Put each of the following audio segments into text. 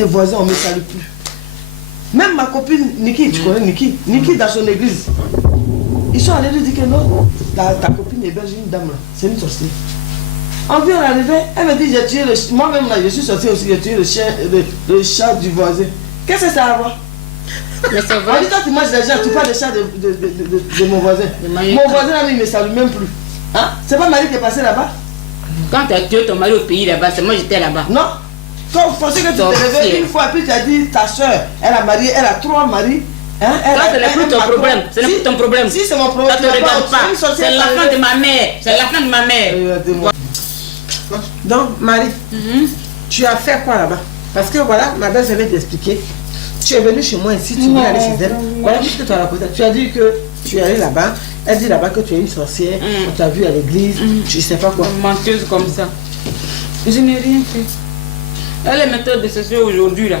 Les voisins, on ne me salue plus. Même ma copine Niki, tu connais Niki dans son église. Ils sont allés lui dire que non, ta copine héberge une dame là, c'est une sorcière. En vient d'arriver, elle me dit j'ai tué le chien. Moi-même là, je suis sorti aussi, j'ai tué le chien, le chat du voisin. Qu'est-ce que ça a à voir? Mais c'est vrai. On dit toi tu manges des gens, tu parles des chats de mon voisin. Mon voisin là, il ne me salue même plus. Hein? C'est pas Marie qui est passée là-bas? Quand tu as tué ton mari au pays là-bas, c'est moi j'étais là-bas. Non. Quand vous pensez que tu t'es levé une fois, puis tu as dit ta soeur, elle a marié, elle a 3 maris. Hein? Ce n'est plus ton problème. Ce n'est plus ton problème. Si c'est mon problème, ça ne te regarde pas. C'est l'enfant de ma mère. C'est l'enfant de ma mère. Donc, Marie, tu as fait quoi là-bas? Parce que voilà, ma belle, je vais t'expliquer. Tu es venue chez moi ici, tu veux aller chez elle. Voilà ce que tu as raconté. Tu as dit que tu es allée là-bas. Elle dit là-bas que tu es une sorcière. On t'a vu à l'église. Tu ne sais pas quoi. Menteuse comme ça. Je n'ai rien fait. Elle est maîtresse de sorcière aujourd'hui là.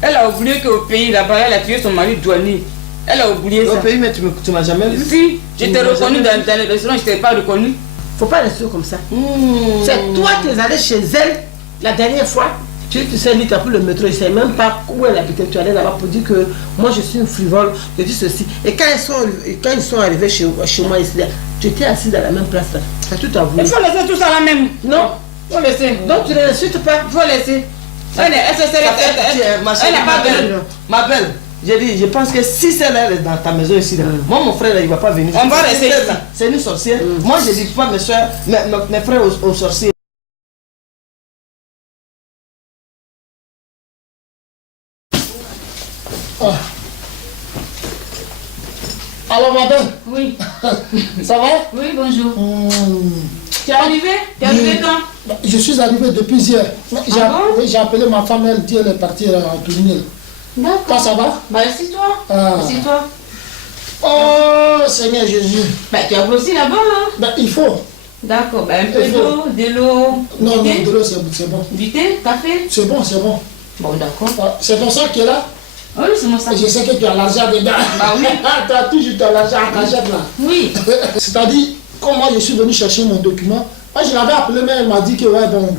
Elle a oublié qu'au pays là-bas, elle a tué son mari douanier. Elle a oublié ça. Au pays, mais tu ne m'as jamais vu? Si, je t'ai reconnu dans le restaurant, je ne t'ai pas reconnu. Faut pas rester comme ça. C'est toi qui es allé chez elle la dernière fois. Tu sais, tu as pris le métro, il ne sait même pas où elle habitait. Tu es allé là-bas pour dire que moi je suis une frivole, je dis ceci. Et quand ils sont arrivés chez moi ici, tu étais assis dans la même place là. Tu as tout avoué. Il faut laisser tout ça là même. Non. Il faut laisser. Donc tu ne l'insultes pas. Il faut laisser. Elle n'a pas besoin. Ma belle, j'ai dit, je pense que si celle-là est dans ta maison ici, là, moi mon frère là, il ne va pas venir. On va rester ici. C'est une sorcière. Moi je ne dis pas mes soeurs, mes frères aux sorciers. Ah. Alors madame. Oui. Ça va? Oui, bonjour. Tu es arrivé? Tu es arrivé quand? Je suis arrivé depuis hier. J'ai appelé ma femme, elle dit qu'elle est partie en tournée. D'accord. Toi, ça va? Bah, assieds-toi. Ah. Assieds-toi. Oh, Seigneur Jésus. Bah, tu as grossi là-bas, hein? Bah, il faut. D'accord. Bah, un peu d'eau, de l'eau. Non, non, de l'eau, c'est bon. Du thé, café? C'est bon, c'est bon. Bon, d'accord. Ah, c'est ton sac qui est là? Oui, c'est mon sac. Je sais que tu as l'argent dedans. Bah oui. Tu as toujours ton argent en cachette là. Oui. C'est-à-dire, quand moi je suis venu chercher mon document, moi je l'avais appelé, mais elle m'a dit que ouais, bon,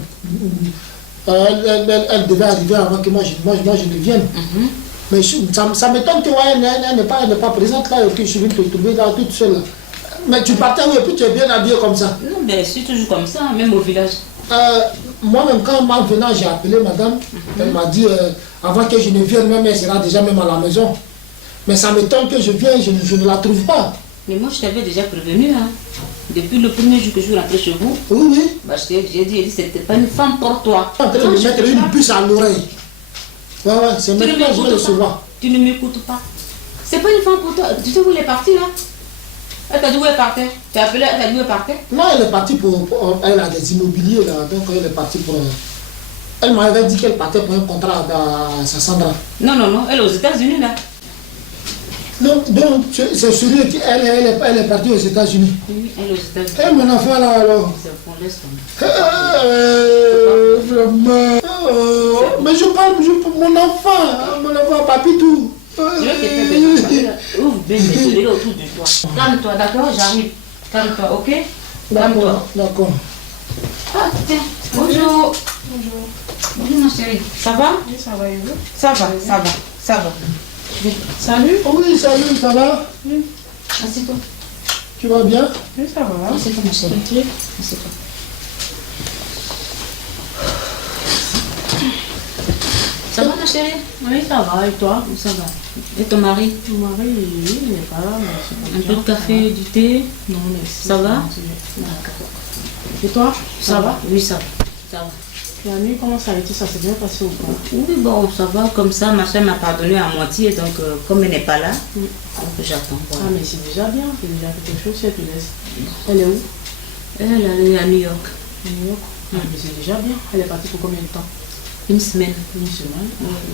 elle devait arriver avant que moi je ne vienne. Mais ça m'étonne que ouais, elle n'est pas présente là et que je suis venu te trouver là toute seule. Là. Mais tu partais où et puis tu es bien habillé comme ça? Non, mais je suis toujours comme ça, même au village. Moi-même, quand en venant, j'ai appelé madame, elle m'a dit, avant que je ne vienne, même elle sera déjà même à la maison. Mais ça m'étonne que je vienne, je ne la trouve pas. Mais moi, je t'avais déjà prévenu, hein. Depuis le premier jour que je suis rentrée chez vous, oui, oui. Bah, j'ai dit, c'était pas une femme pour toi. En train de me mettre une puce à l'oreille. Ouais, c'est maintenant que je vais le savoir. Tu ne m'écoutes pas. C'est pas une femme pour toi. Tu sais où elle est partie, là? Elle t'a dit où elle partait? Tu as appelé, elle t'a dit où elle partait? Non, elle est partie pour elle a des immobiliers, là. Donc elle est partie pour... Elle m'avait dit qu'elle partait pour un contrat à Sassandra. Non, non, non. Elle est aux États-Unis, là. Donc c'est celui qui elle est partie aux États-Unis. Oui, elle est aux États-Unis. Et mon enfant là alors. Vraiment. Mais je parle pour mon enfant, papitou. Je vais te faire des enfants. Ouvre bien les yeux autour de toi. Calme-toi, d'accord? J'arrive. Calme-toi, ok? Calme-toi. D'accord. Ah, tiens. Bonjour. Bonjour. Bonjour, ma chérie. Ça va? Oui, ça va et vous? Ça va, ça va, ça va. Salut. Oui, salut, ça va? Oui. Assieds-toi. Tu vas bien? Oui, ça va. Assieds-toi, ma chérie. Tranquille. Assieds-toi. Ça va, ma chérie? Oui, ça va. Et toi? Ça va. Et ton mari? Mon mari, oui, il n'est pas là. Mais Un peu de café, du thé? Non, merci. Ça va? D'accord. Et toi? Ça va? Oui, ça va. Ça va. La nuit, comment ça a été? Ça s'est bien passé ou pas? Oui, bon, ça va. Comme ça, ma soeur m'a pardonné à moitié. Donc, comme elle n'est pas là, donc j'attends. Voilà. Ah, mais c'est déjà bien. C'est déjà quelque chose si elle te laisse. Elle est où? Elle est à New York. À New York. Ah, mais c'est déjà bien. Elle est partie pour combien de temps? Une semaine. Une semaine.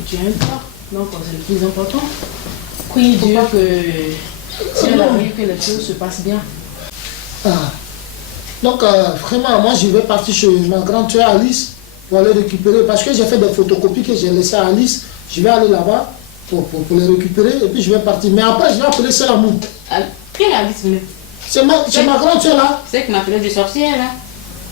Tu as un pas. Donc, c'est le plus important. Prie Dieu que si elle arrive, que les choses se passent bien. Ah. Donc, vraiment, moi, je vais partir chez ma grande soeur Alice pour aller récupérer. Parce que j'ai fait des photocopies que j'ai laissées à Alice. Je vais aller là-bas pour les récupérer et puis je vais partir. Mais après, je vais appeler Sœur Amour. Quelle Alice? C'est ma grande soeur là. C'est qui m'a fait des sorcières là?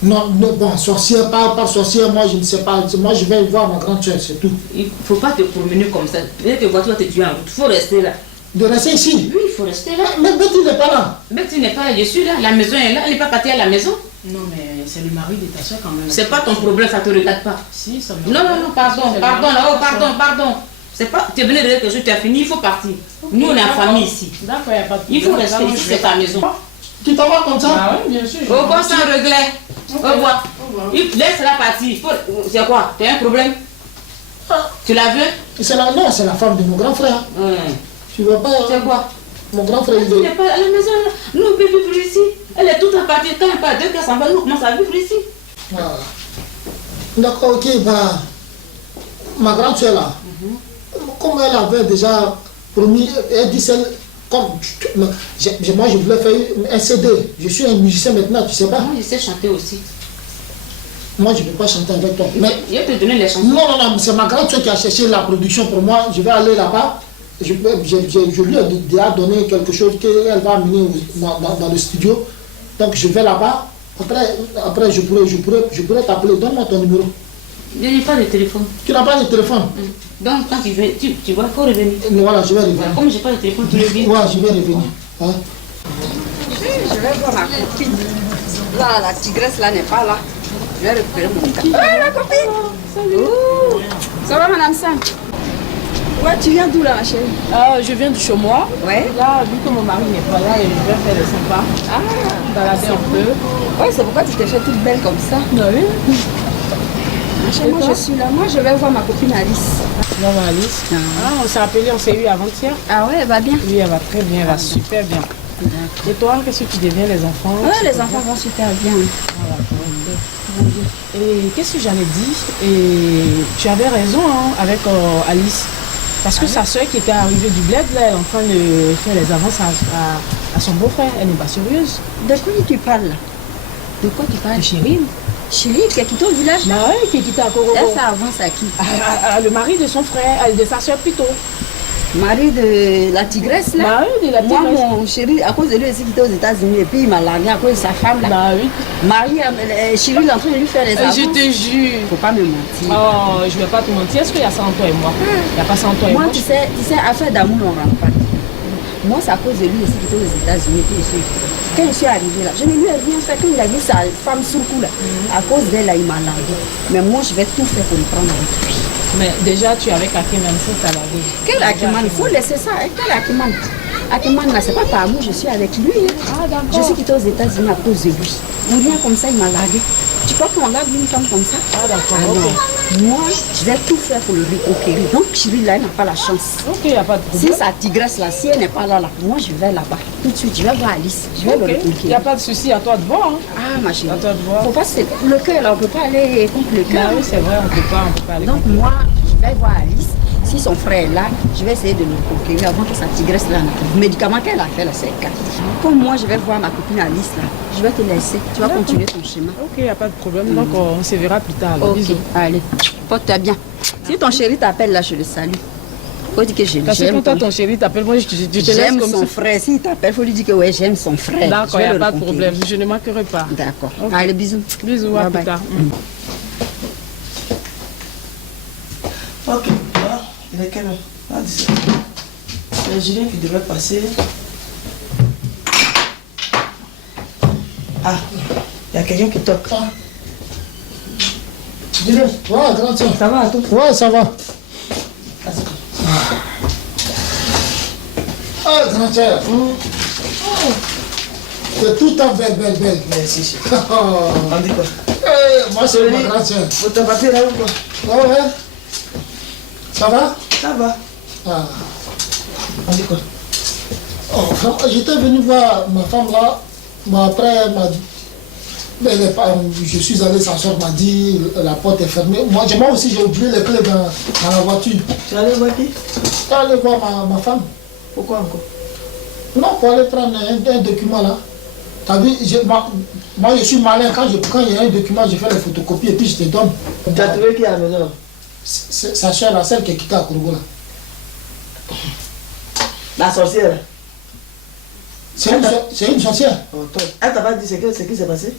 Non, non, bon, sorcière, pas sorcière, moi je ne sais pas. Moi je vais voir ma grande soeur, c'est tout. Il ne faut pas te promener comme ça. Peut-être que la voiture va te tuer en route. Il faut rester là. De rester ici? Oui, il faut rester là. Mais Betty n'est pas là. Betty n'est pas là, je suis là. La maison est là. Elle n'est pas partie à la maison. Non, mais c'est le mari de ta soeur quand même. C'est pas ton problème, ça te regarde pas. Si, ça me Non, non, non, pardon, pardon, là, oh, pardon. C'est pas, tu es venu de dire que tu as fini, il faut partir. Nous, on est en famille ici. D'accord, il n'y a pas de problème. Il faut rester ici, c'est ta maison. Tu t'en vas comme ça? Ah oui, bien sûr. Au revoir, sans regret. Au revoir. Laisse-la partir. C'est quoi? Tu as un problème? Tu la veux? Non, c'est la femme de mon grand frère. Tu veux pas? C'est quoi? Mon grand frère, Elle n'est pas à la maison. Là. Nous, on peut vivre ici. Elle est toute à partir. Quand elle part, 2 qu'elle s'en va, nous, on commence à vivre ici. Ah. D'accord, ok, bah, ma grande soeur là, comme elle avait déjà promis, elle dit celle, comme, moi je voulais faire un CD, je suis un musicien maintenant, tu sais pas? Moi, je sais chanter aussi. Moi je ne peux pas chanter avec toi. Mais, je vais te donner les chansons. Non, c'est ma grande soeur qui a cherché la production pour moi, je vais aller là-bas, je lui ai déjà donné quelque chose qu'elle va amener dans le studio, donc je vais là-bas. Après je pourrais t'appeler. Donne-moi ton numéro. Je n'ai pas de téléphone. Tu n'as pas de téléphone? Donc, quand tu vas, tu vas encore revenir. Voilà, je vais revenir. Comme je n'ai pas de téléphone, tu reviens. Voilà, je vais revenir. Hein? Je vais voir ma copine. Là, la tigresse là n'est pas là. Je vais récupérer mon cas. Ouais, ma copine. Salut. Ça va, madame Sam? Ouais, tu viens d'où là, ma chérie? Je viens du Chaumois. Ouais. Là, vu que mon mari n'est pas là, je vais faire le sympa. Balader un peu. Ouais, c'est pourquoi tu t'es fait toute belle comme ça. Oui. Ma chérie, moi je suis là. Moi, je vais voir ma copine Alice. Non, Alice. On s'est appelé, on s'est eu avant-hier. Ah ouais, elle va bien? Oui, elle va très bien, elle va super bien. Et toi, qu'est-ce que tu deviens, les enfants? Ouais, les enfants vont super bien. Et qu'est-ce que j'allais dire? Et tu avais raison avec Alice. Parce que sa soeur qui était arrivée du bled, là, elle est en train de faire les avances à son beau-frère. Elle n'est pas sérieuse. De quoi tu parles là? De quoi tu parles? De Chérie. Chérie, qui a quitté au village là? Bah oui, qui est quitté à Korogo. Elle fait avance à qui? Le mari de son frère, de sa soeur plutôt. Mari de la tigresse là? Bah oui, de la tigresse. Moi, mon chéri, à cause de lui, il s'est quitté aux États-Unis et puis il m'a largué à cause de sa femme là. Bah oui. Marie, chéri, il est en train de lui faire les avances. Je te jure. Faut pas me mentir. Oh, je vais pas te mentir. Est-ce qu'il y a ça en toi et moi? Il n'y a pas ça en toi et moi. Moi, tu sais, affaire d'amour, on ne rentre pas. Moi, c'est à cause de lui aussi qui était aux États-Unis. Quand je suis arrivée là, je ne lui ai rien fait. Quand il a vu sa femme sur le coup là, à cause d'elle, là, il m'a largué. Mais moi, je vais tout faire pour le prendre avec lui. Mais déjà, tu es avec Akiman, c'est ta largué. Quel Akiman? Il faut laisser ça. Hein? Quel Akiman? Akiman, là, c'est pas par amour, je suis avec lui. Hein? Ah, d'accord. Je suis quittée aux États-Unis à cause de lui. Ou rien comme ça, il m'a largué. Tu crois qu'on largue une femme comme ça? Ah, d'accord. Alors, moi, je vais tout faire pour le reconquérir. Donc, Chérie, là, elle n'a pas la chance. Ok, il n'y a pas de problème. Si sa tigresse, là, si elle n'est pas là, moi, je vais là-bas. Tout de suite, je vais voir Alice. Je vais le Il n'y reconquérir. a pas de souci, à toi de voir. Hein. Ah, ma chérie. À toi de voir. Faut pas le cœur, là, on ne peut pas aller contre le cœur. Bah oui, c'est vrai, on ne peut pas aller. Donc, moi, je vais voir Alice. Si son frère est là, je vais essayer de le conquérir avant que sa tigresse là. Le médicament qu'elle a fait là, c'est 4. Comme moi, je vais voir ma copine Alice là, je vais te laisser. Tu vas continuer ton chemin. Ok, il n'y a pas de problème. Donc, on se verra plus tard. Ok, Bisous. allez, porte-toi bien. Si ton chéri t'appelle là, je le salue. Faut dire que je Parce que l'aime. quand toi, ton chéri t'appelle, moi, je te laisse J'aime comme son ça. frère. S'il t'appelle, il faut lui dire que ouais, j'aime son frère. D'accord, il n'y a pas de problème. Je ne manquerai pas. D'accord. Ok. Allez, bisous. Bisous, à Bye plus bye. tard. Ok, voilà. Il est quelle heure? Ah, 17. C'est Julien qui devait passer. Ah, il y a quelqu'un qui toque. Dis-le. Ouais, grand soeur. Ça va, toi? Ouais, ça va. Ah, grand soeur. C'est tout à fait belle. Merci, chérie. Oh. On dit quoi? Moi, c'est ma grande soeur. Votre papier là ou quoi? Ouais. Ça va? Ça va. Ah. On dit quoi? Oh, j'étais venu voir ma femme là, mais après elle m'a dit, mais je suis allé, sa soeur m'a dit, la porte est fermée. Moi aussi j'ai oublié les clés dans la voiture. Tu es allé voir qui? Je suis allé voir ma femme. Pourquoi encore? Non, pour aller prendre un document là. T'as vu, moi je suis malin, quand il y a un document, je fais les photocopies et puis je te donne. Tu as trouvé qui à la maison? C'est sa soeur là, celle qui est quittée à Kourougo là. La sorcière. C'est une sorcière. Oh, toi. Elle t'a pas dit ce qui s'est passé?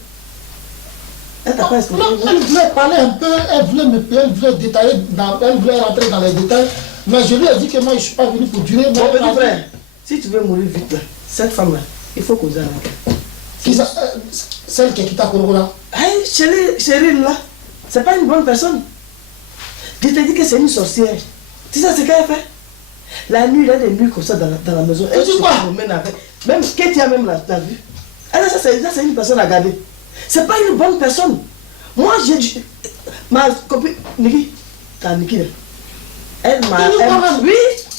Elle t'a pas expliqué? Non, elle voulait parler un peu, elle voulait détailler, elle voulait rentrer dans les détails. Mais je lui ai dit que moi je ne suis pas venu pour durer. Mon petit frère, si tu veux mourir vite, là, cette femme-là, il faut causer avec elle. Celle qui a quitté Korogo là. Hey, chérie, là, c'est pas une bonne personne. Je te dis que c'est une sorcière. Tu sais ce qu'elle fait? La nuit, il y a des nuits comme ça dans la maison. Elle se promène avec. Même Kétia même l'a vu. Elle, ça c'est une personne à garder. C'est pas une bonne personne. Moi, ma copine, Niki, t'as Niki là. Oui,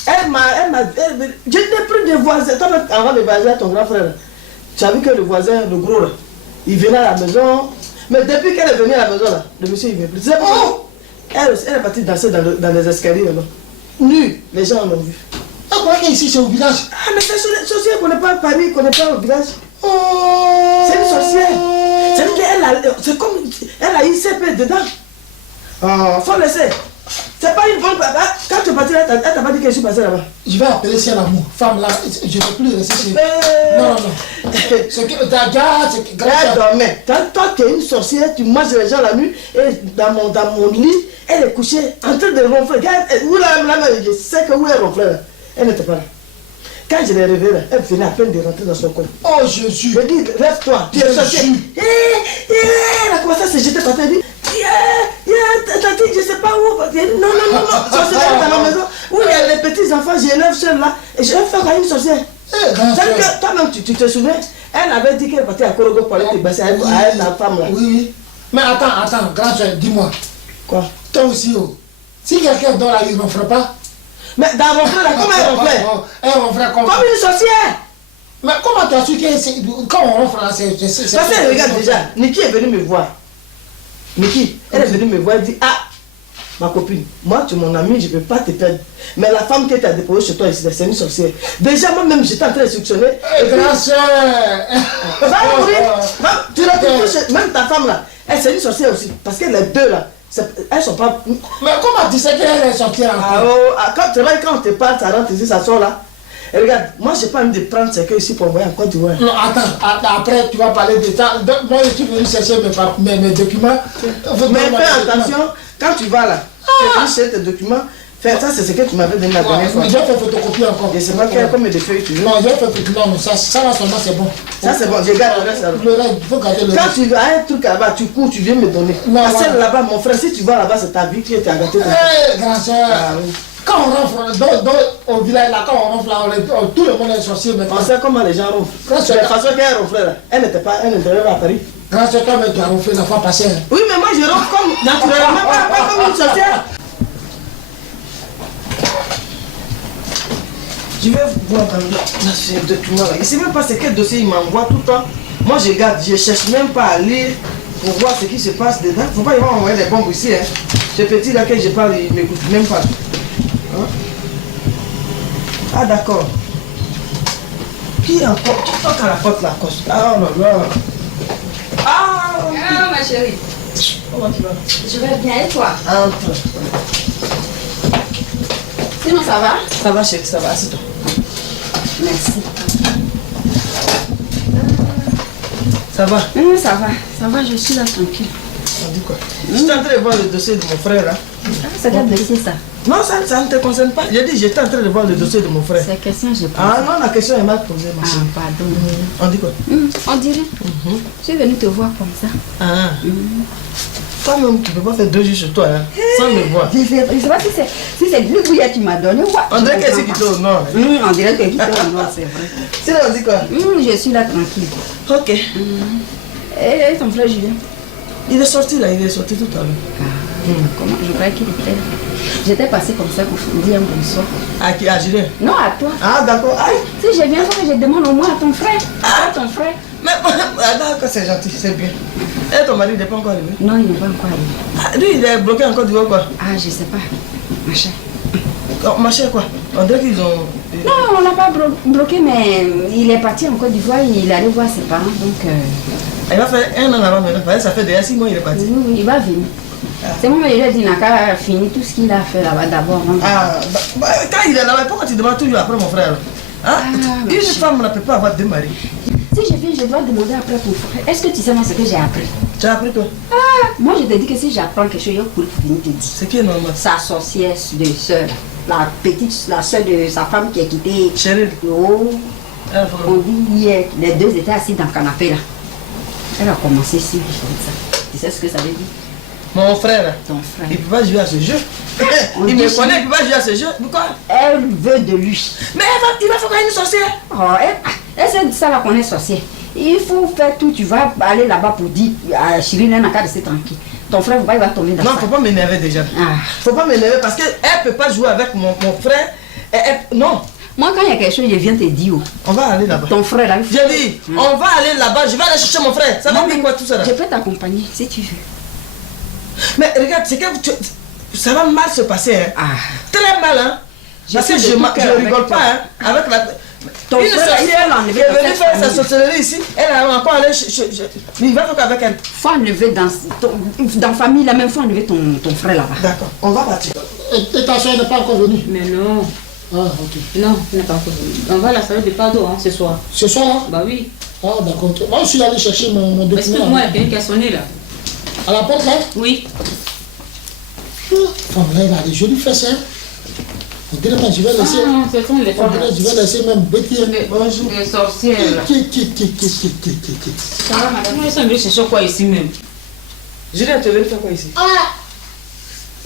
elle m'a. Je n'ai plus de voisins. Toi, avant de voisins, ton grand frère, tu as vu que le voisin, le gros là, il venait à la maison. Mais depuis qu'elle est venue à la maison là, le monsieur il vient plus. Elle est partie danser dans les escaliers là. Nue, les gens l'ont vu. Ah, quoi qu'ici c'est au village? Ah, mais c'est une sorcière qu'on n'est pas à Paris, qu'on n'est pas au village. C'est une sorcière. C'est comme. Elle a ICP dedans. Oh, faut laisser. C'est pas une bonne. Quand tu es parti là, elle t'a pas dit que je suis passé là-bas. Je vais appeler Ciel Amour. Femme là, je ne vais plus rester chez. Non. C'est que ta gare, c'est que. Elle dormait. Toi, tu es une sorcière, tu manges les gens la nuit. Et dans mon lit, elle est couchée en train de ronfler. Regarde, où je sais que où elle ronflait. Elle n'était pas là. Quand je l'ai réveillée, elle venait à peine de rentrer dans son coin. Oh Jésus! Je dis, lève-toi, tu es sorcière. Elle a commencé à se jeter par terre. Elle dit, t'as dit, je sais pas où. Non, sorcière dans la maison. Où il y a les petits enfants, j'élève seul là. Et je vais faire une sorcière. Toi-même, tu te souviens, elle avait dit qu'elle partait à Korogo pour aller te passer à la femme là. Oui. Mais attends, grand frère, dis-moi. Quoi? Toi aussi, oh. Si quelqu'un dort là, il ne ronfle pas. Mais dans mon frère là, comment elle ronflait? Elle ronflait comme une sorcière. Mais comment tu as su que quand on ronfle là, c'est. Parce qu'elle regarde déjà, Niki est venue me voir. Niki, elle est venue me voir, elle dit, ah, ma copine, moi tu es mon amie, je ne peux pas te perdre. Mais la femme qui t'a déposée chez toi ici, c'est une sorcière. Déjà moi-même j'étais en train de suctionner. Grand soeur. Va mourir. Tu l'as touché, même ta femme là, elle c'est une sorcière aussi. Parce que les deux là, elles sont pas. Mais comment tu sais qu'elle est sortie encore? Quand on te parle, ça rentre ici, ça sort là. Et regarde, moi j'ai pas envie de prendre ce que ici pour envoyer en Côte d'Ivoire. Non, attends, après tu vas parler de ça. Moi je suis venu chercher mes documents. Mais fais attention, quand tu vas là, tu es venu chercher tes documents. Fais ça, c'est ce que tu m'avais donné la dernière fois. Je vais faire photocopie encore. Je sais pas combien de feuilles tu veux. Non, je vais faire photocopie. Non, ça là seulement c'est bon. Ça c'est bon, je garde le reste. Le reste, il faut garder le reste. Quand tu vas à un truc là-bas, tu cours, tu viens me donner. Parce que là-bas, mon frère, si tu vas là-bas, c'est ta vie qui est à gâter. Grand soeur. Quand on ronfle au village là, quand on ronfle là, tout le monde est sorcier maintenant. On sait comment les gens ronflent. De la façon qu'elle ronflait là, elle n'était pas à Paris. Grand soeur, toi mais tu as ronflé la fois passée. Oui, mais moi je ronfle comme naturellement, pas comme une sorcière. Je vais voir dans ce document là. Je ne sais même pas c'est quel dossier il m'envoie tout le temps. Moi je garde, je ne cherche même pas à lire pour voir ce qui se passe dedans. Il ne faut pas y avoir envoyer des bombes ici. Hein. Ce petit là que je parle, il ne m'écoute même pas. Hein? Ah d'accord. Qui encore? Qui toque à la porte là? Ah là là. Ah ma chérie. Comment tu vas? Je vais bien et toi? Entre. Sinon ça va? Ça va chérie, ça va, c'est toi. Merci. Ça va? Ça va, je suis là tranquille. On dit quoi? Je suis en train de voir le dossier de mon frère là. Ah, c'est quel dossier ça? Non, ça ne te concerne pas. J'ai dit, j'étais en train de voir le dossier de mon frère. C'est question, je pense. Ah non, la question est mal posée, ma chérie. Ah, pardon. On dit quoi? On dirait. Je suis venue te voir comme ça. Ah. Toi-même, tu ne peux pas faire 2 jours chez toi, hein, sans me voir. Je ne sais pas si c'est lui que tu m'as donné ou quoi. On dirait qu'elle est qui au nord. On dirait qu'elle est au nord, c'est vrai. C'est là, on dit quoi? Je suis là tranquille. Ok. Et ton frère Julien? Il est sorti là, il est sorti tout à l'heure. Comment? Je croyais qu'il était là. J'étais passée comme ça pour dire un bonsoir. À qui? À Julien? Non, à toi. Ah, d'accord. Aïe. Si je viens, il faut que je demande au moins à ton frère. À ton frère. Mais d'accord, c'est gentil, c'est bien. Et ton mari n'est pas encore arrivé? Non, il n'est pas encore arrivé. Ah, lui, il est bloqué en Côte d'Ivoire quoi? Ah, je sais pas. Ma chère. Oh, ma chère quoi? On dirait qu'ils ont... Non, on l'a pas bloqué, mais il est parti en Côte d'Ivoire, il allait voir ses parents, donc... Il va faire 1 an avant maintenant, ça fait déjà 6 mois il est parti. Oui, il va venir. C'est moi, il a dit, il n'a qu'à finir tout ce qu'il a fait là-bas d'abord. Ah, quand il est là-bas, pourquoi tu demandes toujours après mon frère? Hein? Une femme ne peut pas avoir 2 maris. Si je viens, je dois demander après ton frère. Est-ce que tu sais moi ce que j'ai appris? Tu as appris quoi? Moi, je te dis que si j'apprends quelque chose, il y a pour venir te dire. Ce qui est normal. Sa sorcière de soeur, la soeur de sa femme qui a quitté. Chérie. Oh, on dit hier, les deux étaient assis dans le canapé là. Elle a commencé si comme ça. Tu sais ce que ça veut dire? Mon frère, Ton frère. il ne peut pas jouer à ce jeu. Il me connaît, il ne peut pas jouer à ce jeu. Pourquoi? Elle veut de lui. Mais il va faire quoi une sorcière? Oh, elle s'est dit ça va qu'on est sorcière. Il faut faire tout. Tu vas aller là-bas pour dire à Chirine, elle n'a qu'à rester tranquille. Ton frère, il va tomber dans ça. Non, il ne faut pas m'énerver déjà. Il Ah. ne faut pas m'énerver parce qu'elle ne peut pas jouer avec mon frère. Non, Moi, quand il y a quelque chose, je viens te dire. Oh, on va aller là-bas. ton frère, là, il faut... J'ai dit, on va aller là-bas, je vais aller chercher mon frère. Ça va bien quoi tout ça là? Je peux t'accompagner si tu veux. Mais regarde, c'est que ça va mal se passer. Hein. Ah. Très mal, hein. Parce que je ne rigole pas hein, avec la... Ton Une frère, il sorcière faut l'enlever qui est dans venue cette faire sa famille. sorcellerie ici, elle a encore allé... Il va faire quoi avec elle? Faut enlever dans la famille, là même, faut enlever ton frère là-bas. D'accord, on va partir. Et ta soeur n'est pas encore venue? Mais non, Ah, ok. non, elle n'est pas encore venue. On va à la salle de Pardo hein, ce soir. Ce soir, hein? Bah oui. Ah, d'accord. Ok. Moi, je suis allé chercher mon document. Excuse-moi, il y a quelqu'un qui a sonné là. À la porte, là? Oui. Femme, là, elle a des jolies fesses, hein? On dirait même, je vais laisser... Ah, ce sont les On dirait, je vais laisser même bêtir. Bonjour. Les sorcières là. Ça va madame? Ils sont venus chercher quoi ici même? Julien, tu veux faire quoi ici? Ah!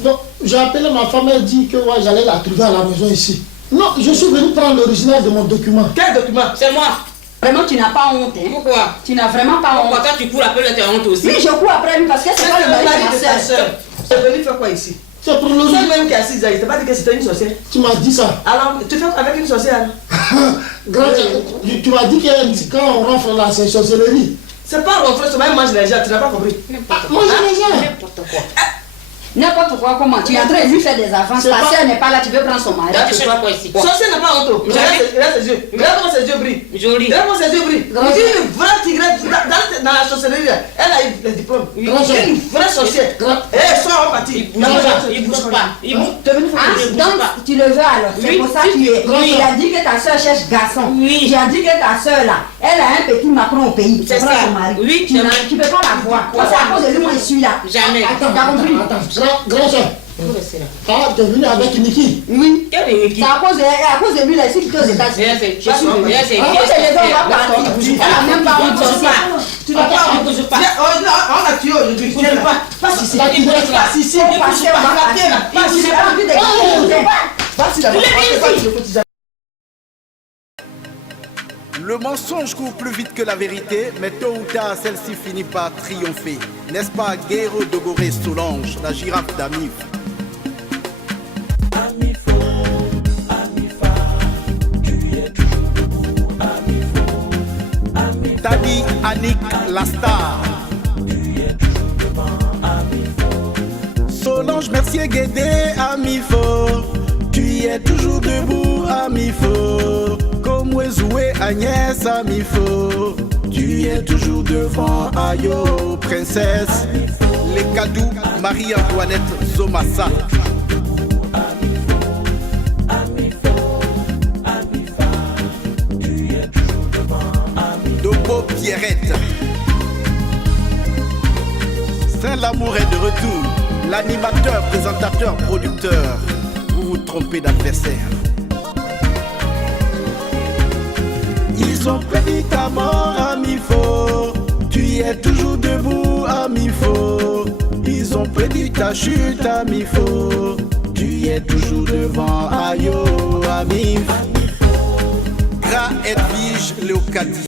Donc, j'ai appelé ma femme, elle dit que ouais, j'allais la trouver à la maison ici. Non, je suis venu prendre l'original de mon document. Quel document? C'est moi. Vraiment, tu n'as pas honte, hein? Pourquoi? Tu n'as vraiment pas Pourquoi honte. toi tu cours après le terrain aussi? Oui, je cours après lui parce que c'est C'est pas le le mari mari de de ma ta soeur. soeur. Tu es venu faire quoi ici? C'est pour C'est l'original. même qui est assise là, il t'a pas dit que c'était une sorcière. Tu m'as dit ça. Alors, tu fais avec une sorcière? Grand, tu m'as dit que quand on rentre là, c'est sorcellerie. C'est pas rentrer sur même mange les gens, tu n'as pas compris. Moi, j'ai les gens. N'importe quoi. N'importe quoi, comment? Tu es en train de lui faire des avances. C'est Ta pas- soeur n'est pas là, tu veux prendre son mari. Là tu cherches quoi ici? Sorcière n'a pas honte. Jamais. Regarde ses yeux. Regarde comment ses yeux brillent. Joli. Regarde comment ses yeux brillent. Il dit une vraie tigresse dans la sorcellerie là. Elle a eu le diplôme. Oui. Une vraie sorcière. Grand- Eh, sois reparti. Il bouge pas. Il bouge. Tu es venu faire Ah, quoi? donc tu le veux alors. C'est Oui. pour ça que tu es. Oui. Tu as dit que ta soeur cherche garçon. Oui. Tu as dit que ta soeur là, elle a un petit Macron au pays. C'est Tu prends ça. son mari. Oui, Tu c'est vrai. tu peux pas la voir. Parce qu'à cause de lui, moi je suis là. Jamais. Attends, t'as compris? Grand soeur. Faut rester là. Ah, tu es venu avec Niki. Oui. Quel est qui? C'est à cause de lui là, ici qui est aux États-Unis. Viens, c'est. Je suis venue. Viens, c'est. Ah, moi, c'est les gens, on va partir. Bouge pas. Elle a même pas honte de Bouge ça. pas. Tu n'as pas honte. Bouge pas. Viens, on a tué aujourd'hui. Viens là. Passe ici. La tigresse là. Passe ici. On passe, on va partir. Passe Tu ici. n'as pas envie de Passe ici là-bas. Le mensonge court plus vite que la vérité, mais tôt ou tard, celle-ci finit par triompher. N'est-ce pas, Guéro Dogoré Solange, la girafe d'Amif? Tabi Annick, la star. Solange Mercier Guédé, Amifo. Tu es toujours debout, Amifo. Comme Ouezoué Agnès, Amifo. Tu es toujours devant, Ayo, princesse. Les Kadou, Marie-Antoinette Zomassa. Dobo Pierrette. Saint-Lamour est de retour. L'animateur, présentateur, producteur. Vous vous trompez d'adversaire. Ils ont prédit ta mort, Amifo. Tu es toujours debout, Amifo. Ils ont prédit ta chute, Amifo. Tu es toujours devant, Ayo, Amif. Gras Edwige Léocadie.